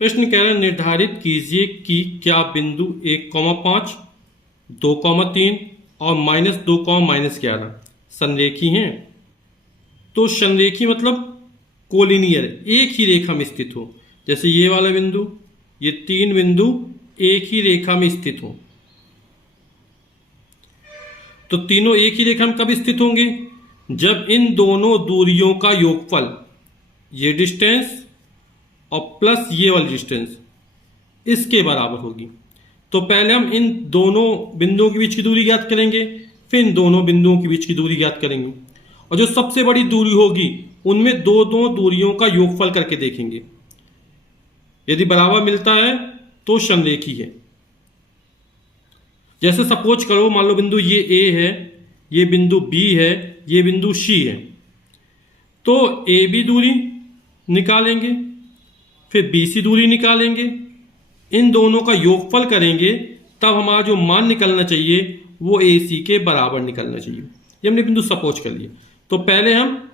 प्रश्न कह रहा है निर्धारित कीजिए कि क्या बिंदु 1,5, 2,3 और -2, -11 संरेखी हैं। तो संरेखी मतलब कोलिनियर, एक ही रेखा में स्थित हो। जैसे ये वाला बिंदु, ये तीन बिंदु एक ही रेखा में स्थित हो। तो तीनों एक ही रेखा में कब स्थित होंगे? जब इन दोनों दूरियों का योगफल, ये डिस्टेंस और प्लस ये वाली डिस्टेंस, इसके बराबर होगी। तो पहले हम इन दोनों बिंदुओं के बीच की दूरी ज्ञात करेंगे, फिर इन दोनों बिंदुओं के बीच की दूरी ज्ञात करेंगे, और जो सबसे बड़ी दूरी होगी उनमें दो दो दूरियों का योगफल करके देखेंगे। यदि बराबर मिलता है तो समरेखी है। जैसे सपोज करो, मान लो बिंदु ये ए है, ये बिंदु बी है, ये बिंदु सी है। तो ए बी दूरी निकालेंगे, फिर बी सी दूरी निकालेंगे, इन दोनों का योगफल करेंगे, तब हमारा जो मान निकलना चाहिए वो ए सी के बराबर निकलना चाहिए। ये हमने बिंदु सपोज कर लिए। तो पहले हम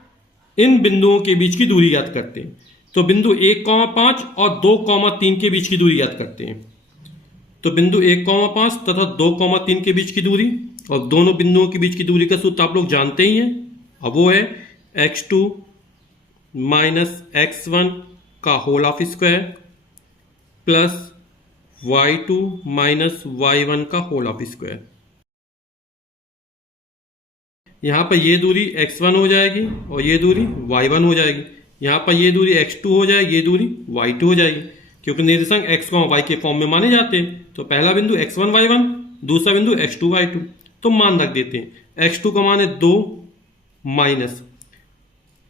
इन बिंदुओं के बीच की दूरी याद करते हैं। तो बिंदु 1,5 और 2,3 के बीच की दूरी याद करते हैं। तो बिंदु 1,5 तथा 2,3 के बीच की दूरी, और दोनों बिंदुओं के बीच की दूरी का सूत्र आप लोग जानते ही हैं। अब वो है x2 - x1 का whole of square plus y2 - y1 का होल ऑफ स्क्वायर। यहां पर ये दूरी x1 हो जाएगी और ये दूरी y1 हो जाएगी। यहां पर ये दूरी x2 हो जाएगी, ये दूरी y2 हो जाएगी, क्योंकि निर्देशांक x, y के फॉर्म में माने जाते हैं। तो पहला बिंदु x1 y1, दूसरा बिंदु x2 y2। तो मान रख देते हैं। x2 का मान है 2 माइनस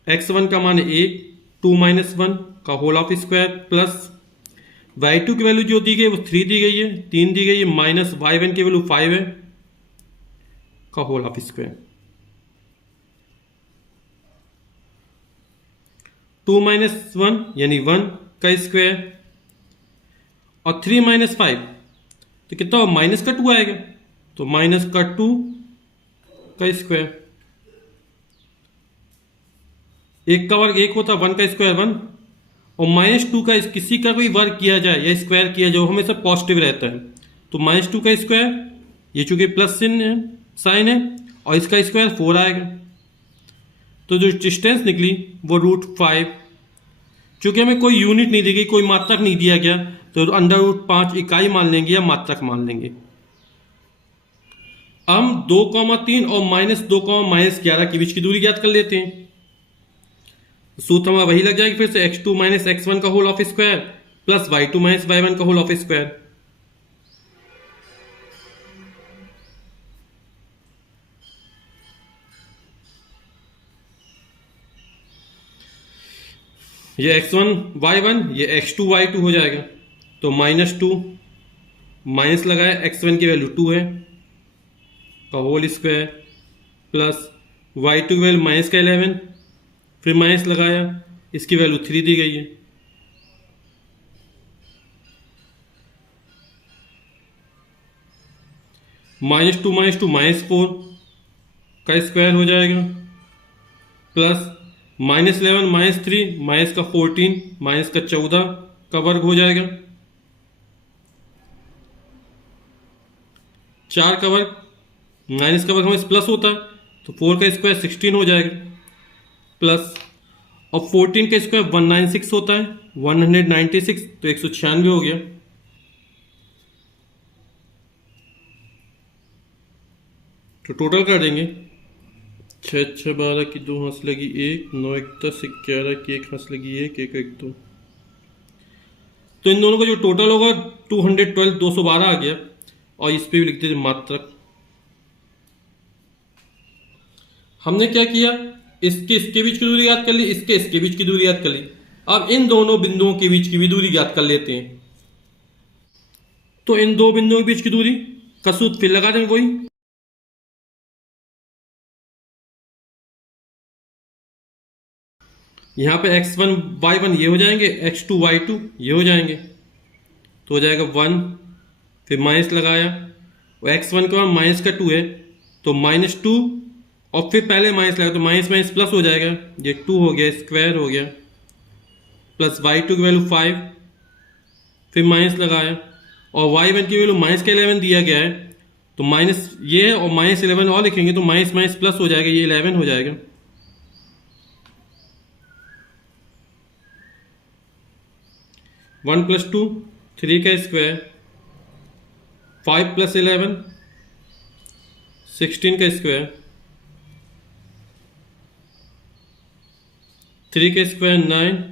x1 का मान है 1, 2 - 1 का whole of square plus y2 की वैल्यू जो दी गई वो 3 दी गई है, 3 दी गई है, माइनस y1 की वैल्यू 5 है का होल ऑफ स्क्वायर। 2 - 1 यानी 1 का स्क्वायर, और 3 - 5 तो कितना हो, माइनस का 2 आएगा। तो माइनस का 2 का स्क्वायर। एक का वर्ग एक होता है, 1 का स्क्वायर 1, और -2 का किसी का कोई वर्ग किया जाए या स्क्वायर किया जाए वो हमेशा पॉजिटिव रहता है। तो -2 का स्क्वायर, ये चूंकि प्लस साइन है, और इसका स्क्वायर 4 आएगा। तो जो डिस्टेंस निकली वो √5। चूंकि हमें कोई यूनिट नहीं दी गई, कोई मात्रक नहीं दिया गया, तो √5 इकाई मान लेंगे या मात्रक मान लेंगे। हम 2,3 और -2, -11 के बीच की दूरी ज्ञात कर लेते हैं। सूत्र हमारा वही लग जाएगी फिर से, x2 - x1 का whole of square plus y2 - y1 का होल ऑफ स्क्वायर। ये x1 y1, ये x2 y2 हो जाएगा। तो -2 माइनस लगाया, x1 की वैल्यू 2 है का होल स्क्वायर प्लस y2 की वैल्यू माइनस का 11, फिर माइनस लगाया, इसकी वैल्यू 3 दी गई है। -2 - 2 -4 का स्क्वायर हो जाएगा प्लस -11 - 3 माइनस का 14 माइनस का 14 का वर्ग हो जाएगा। 4 का वर्ग माइनस का वर्ग हमें प्लस होता है, तो 4 का स्क्वायर 16 हो जाएगा प्लस, और 14 का स्क्वायर 196 होता है, 196 तो 196 हो गया। तो टोटल कर देंगे, 6 6 12 की 2 हंस लगी 1, 9 1 10 11 की 1 हंस लगी 1 1 1 2। तो इन दोनों का जो टोटल होगा 212 212 आ गया। और इस पे भी लिख देते मात्रक। हमने क्या किया, इसके बीच की दूरी याद कर ली, इसके बीच की दूरी याद कर ली। अब इन दोनों बिंदुओं के बीच की भी दूरी याद कर लेते हैं। तो इन दो बिंदुओं के बीच की दूरी का सूत्र फिर लगा देंगे वही। यहां पे x1 y1 ये हो जाएंगे, x2 y2 ये हो जाएंगे। तो हो जाएगा 1, फिर माइनस लगाया, और x1 के बाद माइनस का 2 है, तो -2, और फिर पहले माइनस लगा तो माइनस माइनस प्लस हो जाएगा, ये 2 हो गया, स्क्वायर हो गया, प्लस y2 की वैल्यू 5 फिर माइनस लगाया, और y1 की वैल्यू -11 दिया गया है, तो माइनस ये है और -11 और लिखेंगे तो माइनस माइनस प्लस हो जाएगा, ये 11 हो जाएगा। वन प्लस टू 3 का स्क्वायर, 5 + 11 16 का स्क्वायर, 3 का स्क्वायर 9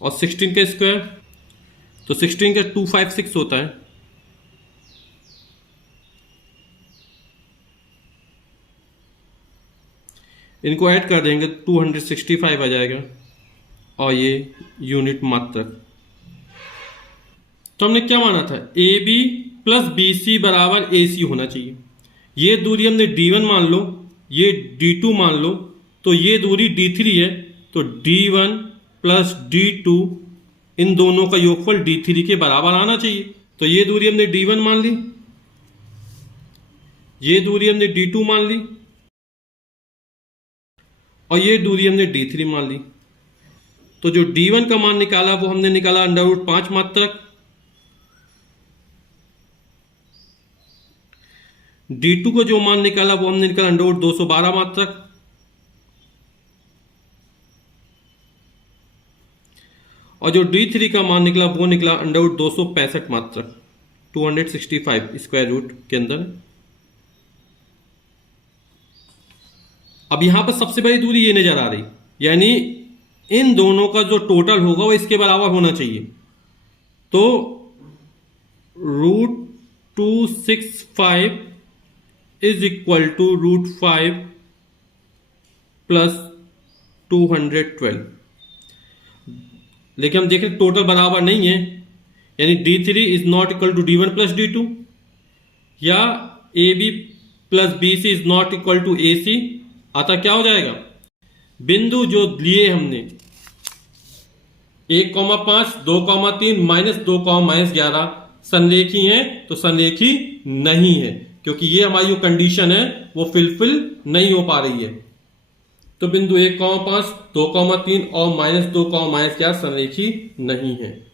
और 16 का स्क्वायर, तो 16 का 256 होता है। इनको ऐड कर देंगे 265 आ जाएगा, और ये यूनिट मात्रक। तो हमने क्या माना था, AB + BC = AC होना चाहिए। ये दूरी हमने D1 मान लो, ये D2 मान लो, तो ये दूरी D3 है, तो D1 + D2 इन दोनों का योगफल D3 के बराबर आना चाहिए। तो ये दूरी हमने D1 मान ली, ये दूरी हमने D2 मान ली, और ये दूरी हमने D3 मान ली। तो जो D1 का मान निकाला वो हमने निकाला √5 मात्रक, D2 को जो मान निकाला वो हमने निकाला √212 मात्रक, और जो D3 का मान निकला वो निकला √265 मात्रक, 265 स्क्वायर रूट के अंदर। अब यहां पर सबसे बड़ी दूरी ये नजर आ रही, यानी इन दोनों का जो टोटल होगा वो इसके बराबर होना चाहिए। तो √265 = √5 + 212। लेकिन हम देखें टोटल बराबर नहीं है, यानी D3 = D1 + D2, या AB + BC = AC। अतः क्या हो जाएगा, बिंदु जो लिए हमने 1,5, 2,3, -2, -11 संरेखी हैं, तो संरेखी नहीं है, क्योंकि ये हमारी जो कंडीशन है वो फिलफिल नहीं हो पा रही है। तो बिंदु 1,5, 2,3 और -2, -11 संरेखी नहीं है।